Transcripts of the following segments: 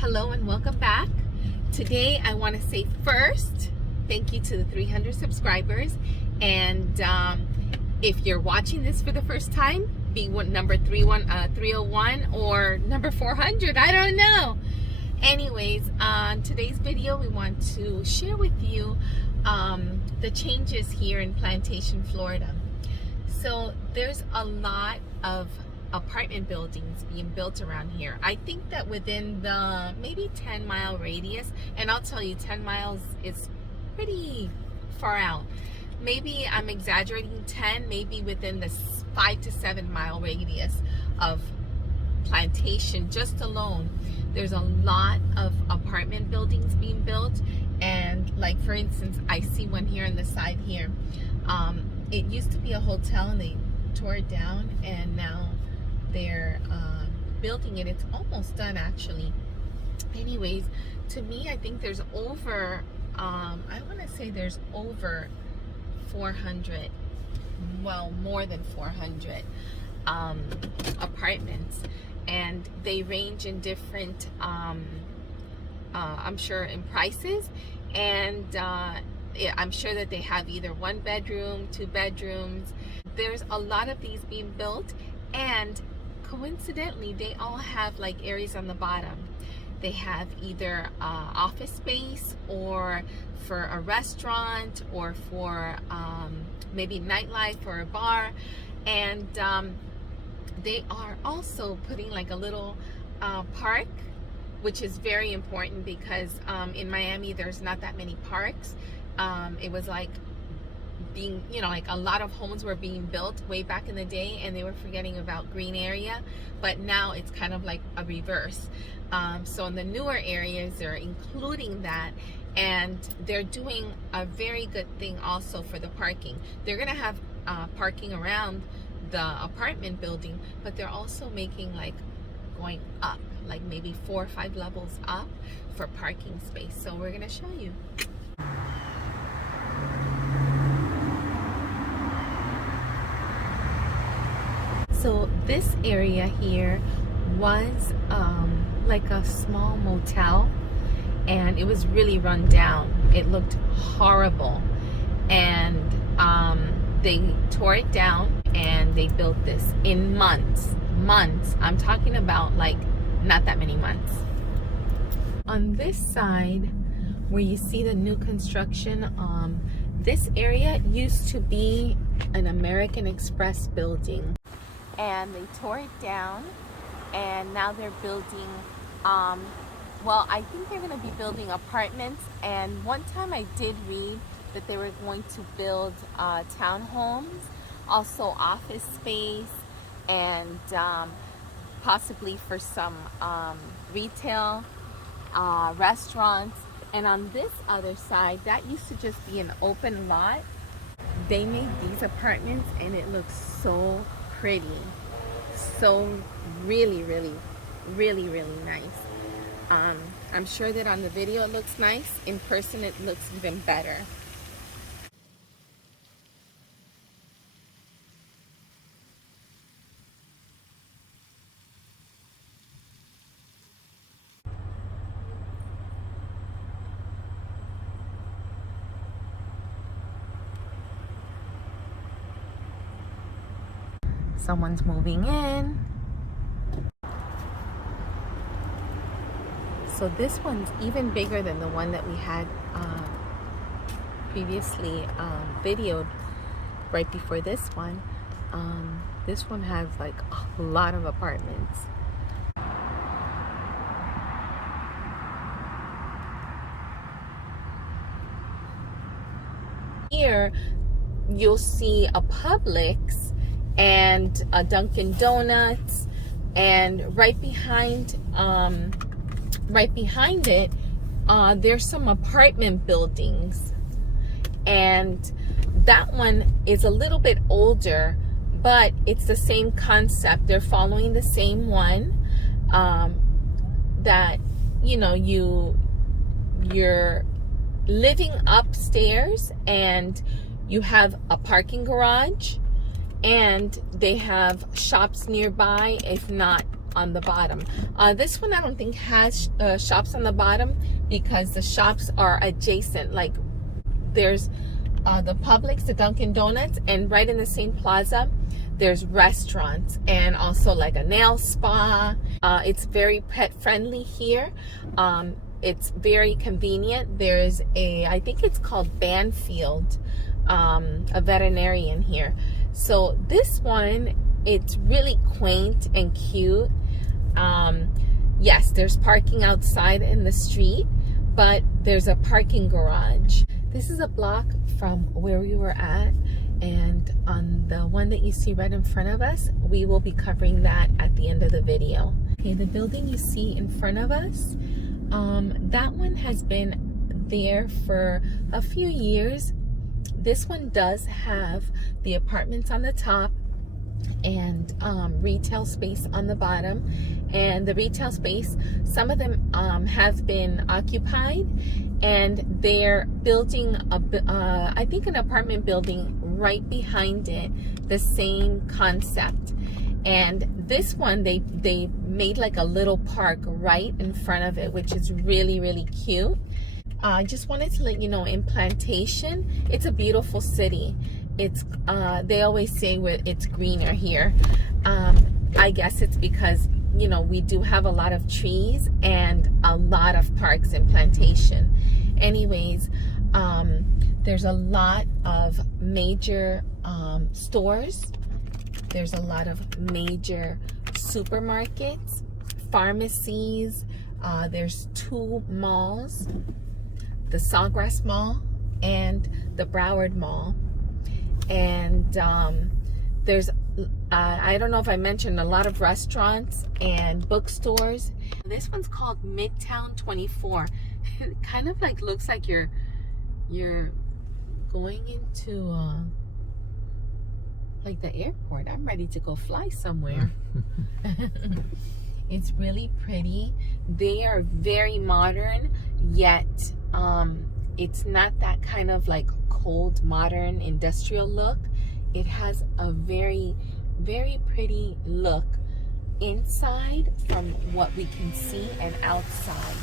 Hello and welcome back. Today I want to say first thank you to the 300 subscribers, and if you're watching this for the first time, be number 301 or number 400, I don't know. Anyways, on today's video we want to share with you the changes here in Plantation, Florida. So there's a lot of apartment buildings being built around here. I think that within the maybe 10-mile radius, and I'll tell you 10 miles is pretty far out. Maybe I'm exaggerating 10, maybe within the 5 to 7 mile radius of Plantation just alone, there's a lot of apartment buildings being built. And like for instance, I see one here on the side here. It used to be a hotel and they tore it down, and now they're building it. It's almost done actually. Anyways, to me, I think there's over I want to say there's over 400, well, more than 400 apartments, and they range in different I'm sure in prices, and yeah, I'm sure that they have either 1 bedroom, 2 bedrooms. There's a lot of these being built, and coincidentally they all have like areas on the bottom. They have either office space, or for a restaurant, or for maybe nightlife or a bar. And they are also putting like a little park, which is very important because in Miami there's not that many parks. It was like being, you know, like a lot of homes were being built way back in the day and they were forgetting about green area, but now it's kind of like a reverse. So in the newer areas they're including that, and they're doing a very good thing also for the parking. They're gonna have parking around the apartment building, but they're also making like going up, like maybe 4 or 5 levels up for parking space. So we're gonna show you. So this area here was like a small motel, and it was really run down. It looked horrible, and they tore it down and they built this in months. I'm talking about like not that many months. On this side where you see the new construction, this area used to be an American Express building, and they tore it down, and now they're building well, I think they're going to be building apartments. And one time I did read that they were going to build townhomes, also office space, and possibly for some retail restaurants. And on this other side, that used to just be an open lot. They made these apartments and it looks so pretty, so really nice. I'm sure that on the video it looks nice. In person it looks even better. Someone's moving in. So this one's even bigger than the one that we had previously videoed right before this one. This one has like a lot of apartments. Here you'll see a Publix and a Dunkin' Donuts, and right behind it there's some apartment buildings, and that one is a little bit older, but it's the same concept. They're following the same one, that, you know, you're living upstairs and you have a parking garage, and they have shops nearby, if not on the bottom. This one I don't think has shops on the bottom because the shops are adjacent. Like there's the Publix, the Dunkin' Donuts, and right in the same plaza there's restaurants and also like a nail spa. It's very pet friendly here. It's very convenient. There's I think it's called Banfield, a veterinarian here. So this one, it's really quaint and cute. Yes, there's parking outside in the street, but there's a parking garage. This is a block from where we were at, and on the one that you see right in front of us, we will be covering that at the end of the video. Okay, the building you see in front of us, that one has been there for a few years. This one does have the apartments on the top and retail space on the bottom. And the retail space, some of them have been occupied, and they're building I think an apartment building right behind it, the same concept. And this one, they made like a little park right in front of it, which is really, really cute. I just wanted to let you know, in Plantation, it's a beautiful city. It's they always say it's greener here. I guess it's because, you know, we do have a lot of trees and a lot of parks in Plantation. Anyways, there's a lot of major stores. There's a lot of major supermarkets, pharmacies. There's 2 malls, the Sawgrass Mall and the Broward Mall. And there's, I don't know if I mentioned, a lot of restaurants and bookstores. This one's called Midtown 24. It kind of like looks like you're going into like the airport. I'm ready to go fly somewhere. It's really pretty. They are very modern, yet it's not that kind of like cold, modern, industrial look. It has a very, very pretty look inside from what we can see and outside.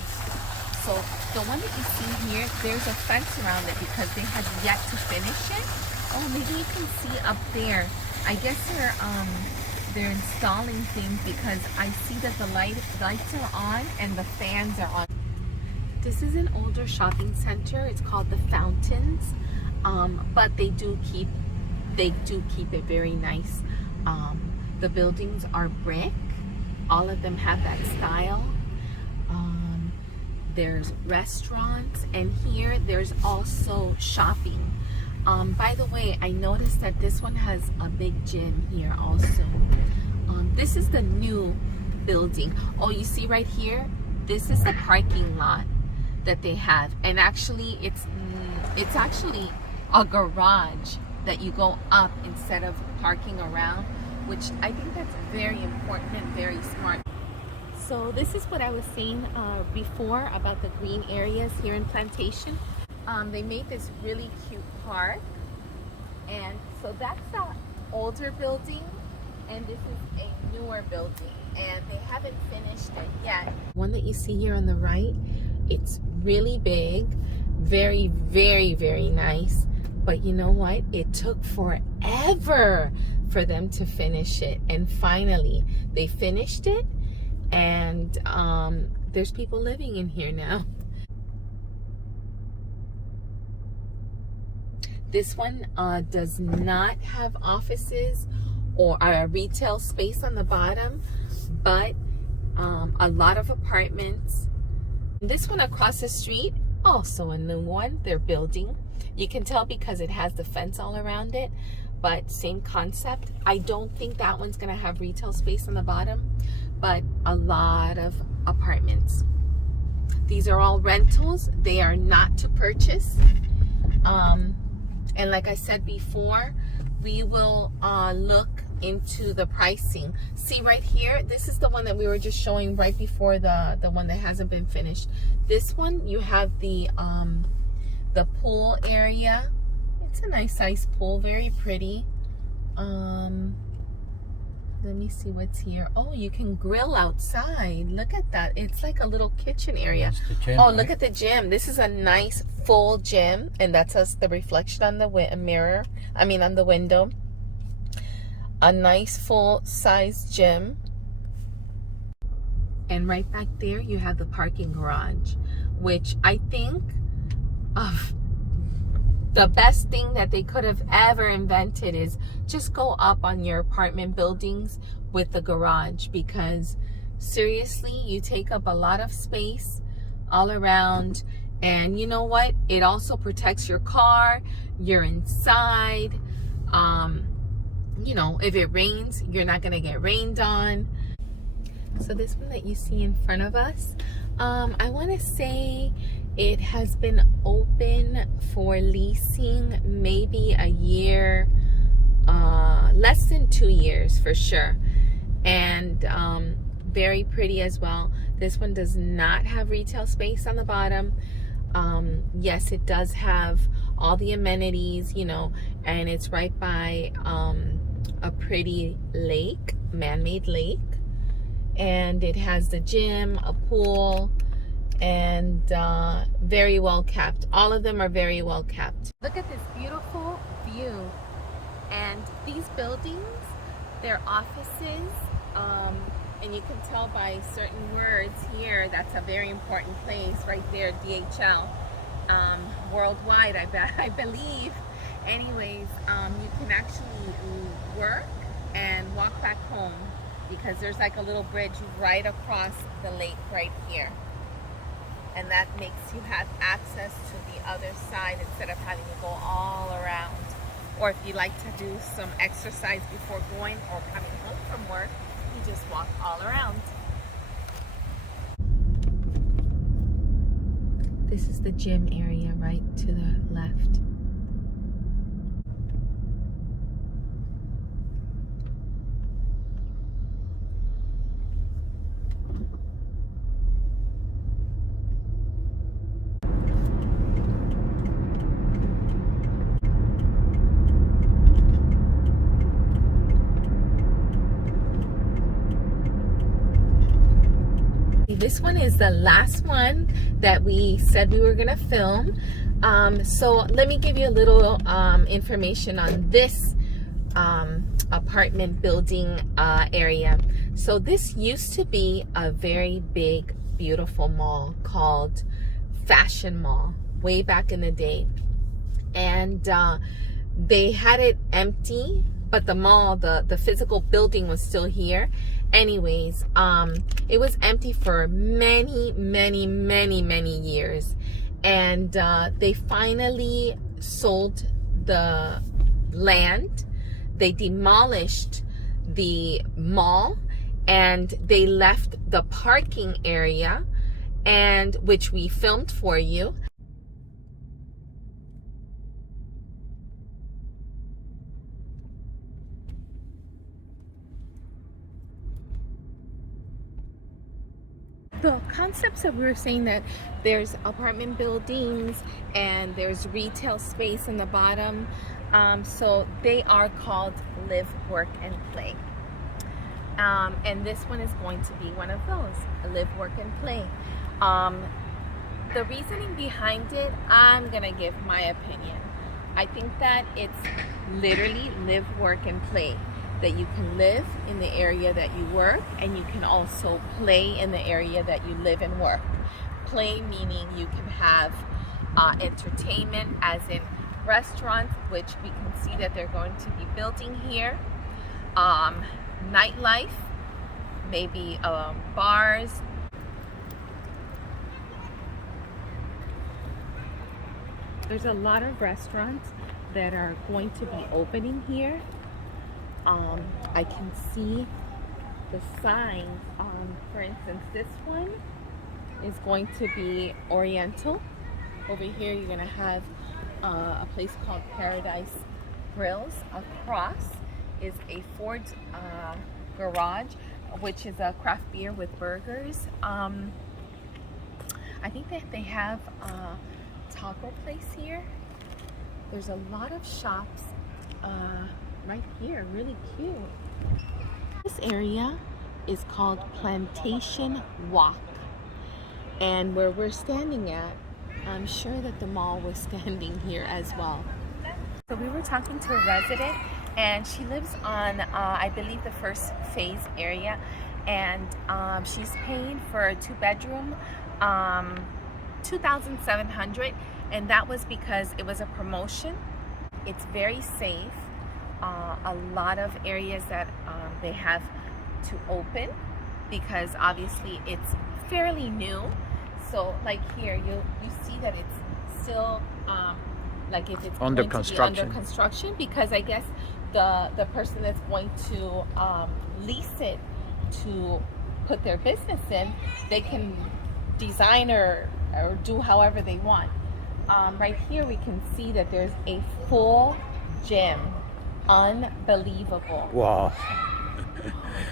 So the one that you see here, there's a fence around it because they have yet to finish it. Oh, maybe you can see up there. I guess they're installing things because I see that the lights are on and the fans are on. This is an older shopping center. It's called the Fountains, but they do keep it very nice. The buildings are brick. All of them have that style. There's restaurants, and here there's also shopping. By the way, I noticed that this one has a big gym here also. This is the new building. Oh, you see right here? This is the parking lot that they have, and actually it's actually a garage that you go up instead of parking around, which I think that's very important and very smart. So this is what I was saying before about the green areas here in Plantation. They made this really cute park, and so that's the older building, and this is a newer building, and they haven't finished it yet. One that you see here on the right, it's really big, very, very, very nice. But you know what? It took forever for them to finish it, and finally they finished it, and there's people living in here now. This one does not have offices or a retail space on the bottom, but a lot of apartments. This one across the street, also a new one they're building. You can tell because it has the fence all around it, but same concept. I don't think that one's gonna have retail space on the bottom, but a lot of apartments. These are all rentals. They are not to purchase. And like I said before, we will look into the pricing. See right here, this is the one that we were just showing right before the one that hasn't been finished. This one, you have the pool area. It's a nice size pool, very pretty. Let me see what's here. Oh, you can grill outside. Look at that. It's like a little kitchen area. That's the gym, Oh, right? look at the gym. This is a nice full gym, and that's us the reflection on the mirror. I mean, on the window. A nice full size gym. And right back there, you have the parking garage, which I think of the best thing that they could have ever invented is just go up on your apartment buildings with the garage, because seriously, you take up a lot of space all around, and you know what? It also protects your car. You're inside. You know, if it rains, you're not gonna get rained on. So this one that you see in front of us, I want to say it has been open for leasing maybe a year, less than 2 years for sure, and very pretty as well. This one does not have retail space on the bottom. Yes, it does have all the amenities, you know, and it's right by a pretty lake, man-made lake. And it has the gym, a pool, and very well kept. All of them are very well kept. Look at this beautiful view. And these buildings, they're offices, and you can tell by certain words here, that's a very important place right there, DHL. Worldwide, I believe. Anyways, you can actually work and walk back home, because there's like a little bridge right across the lake right here, and that makes you have access to the other side instead of having to go all around. Or if you like to do some exercise before going or coming home from work, you just walk all around. This is the gym area right to the left. This one is the last one that we said we were gonna film. So let me give you a little information on this apartment building area. So this used to be a very big, beautiful mall called Fashion Mall way back in the day. And they had it empty, but the mall, the physical building was still here. Anyways, it was empty for many years, and they finally sold the land. They demolished the mall, and they left the parking area, and which we filmed for you. The concepts that we were saying, that there's apartment buildings and there's retail space in the bottom, so they are called live, work, and play. And this one is going to be one of those, live, work, and play. The reasoning behind it, I'm gonna give my opinion. I think that it's literally live, work, and play. That you can live in the area that you work, and you can also play in the area that you live and work. Play meaning you can have entertainment, as in restaurants, which we can see that they're going to be building here. Nightlife, maybe bars. There's a lot of restaurants that are going to be opening here. I can see the signs. For instance, this one is going to be Oriental. Over here, you're going to have a place called Paradise Grills. Across is a Ford's Garage, which is a craft beer with burgers. I think that they have a taco place here. There's a lot of shops right here, really cute. This area is called Plantation Walk, and where we're standing at, I'm sure that the mall was standing here as well. So we were talking to a resident, and she lives on, I believe, the first phase area, and she's paying for a 2-bedroom, $2,700, and that was because it was a promotion. It's very safe. A lot of areas that they have to open because obviously it's fairly new. So like here, you see that it's still like if it's under going construction. To be under construction, because I guess the person that's going to lease it to put their business in, they can design or do however they want. Right here we can see that there's a full gym. Unbelievable. Wow.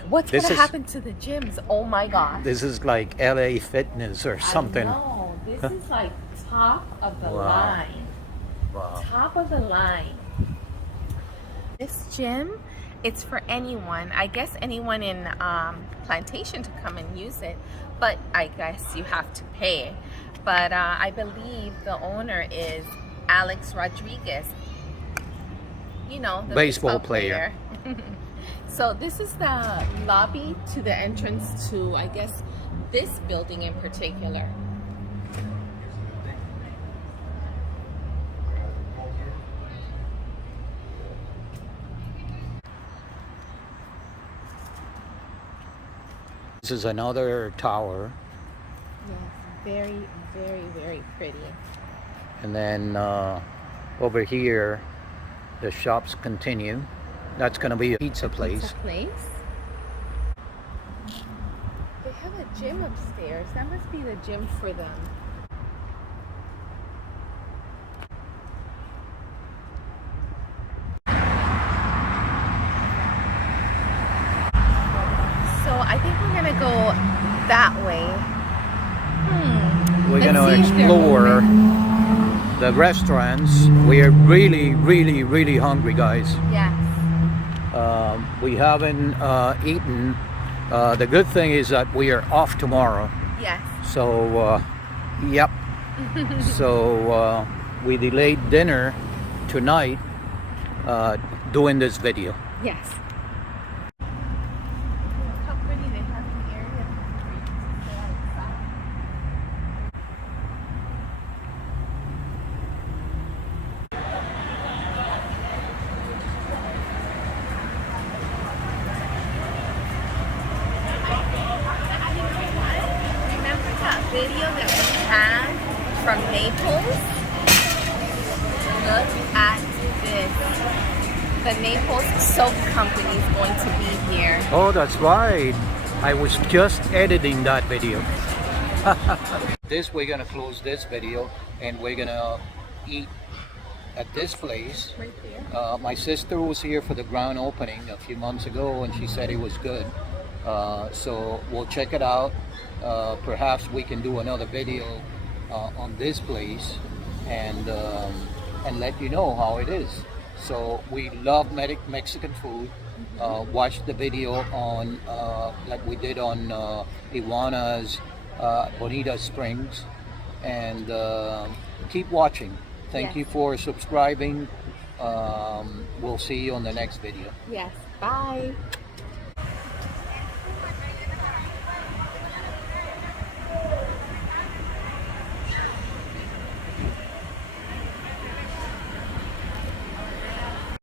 What's going to happen to the gyms? Oh my gosh. This is like LA Fitness or something. No, this is like top of the Wow. line. Wow. Top of the line. This gym, it's for anyone. I guess anyone in Plantation to come and use it, but I guess you have to pay. But I believe the owner is Alex Rodriguez. You know, the baseball player. So this is the lobby to the entrance to, I guess, this building in particular. This is another tower. Yes, very, very, very pretty. And then over here, the shops continue. That's going to be a pizza place. Pizza place. They have a gym upstairs. That must be the gym for them. So I think we're going to go that way. We're going to explore the restaurants. We are really, really, really hungry, guys. Yes. We haven't eaten. The good thing is that we are off tomorrow. Yes. So, yep. So we delayed dinner tonight doing this video. Yes. How pretty they have an area for you to sit outside. Remember that video that we had from Naples? Look at this. The Naples Soap Company is going to be here. Oh, that's right. I was just editing that video. We're gonna close this video and we're gonna eat at this place. Right there. My sister was here for the grand opening a few months ago and she said it was good. So we'll check it out. Perhaps we can do another video on this place and let you know how it is. So we love Mexican food. Watch the video on like we did on Iguana's Bonita Springs, and keep watching. Thank you for subscribing. We'll see you on the next video. Yes. Bye.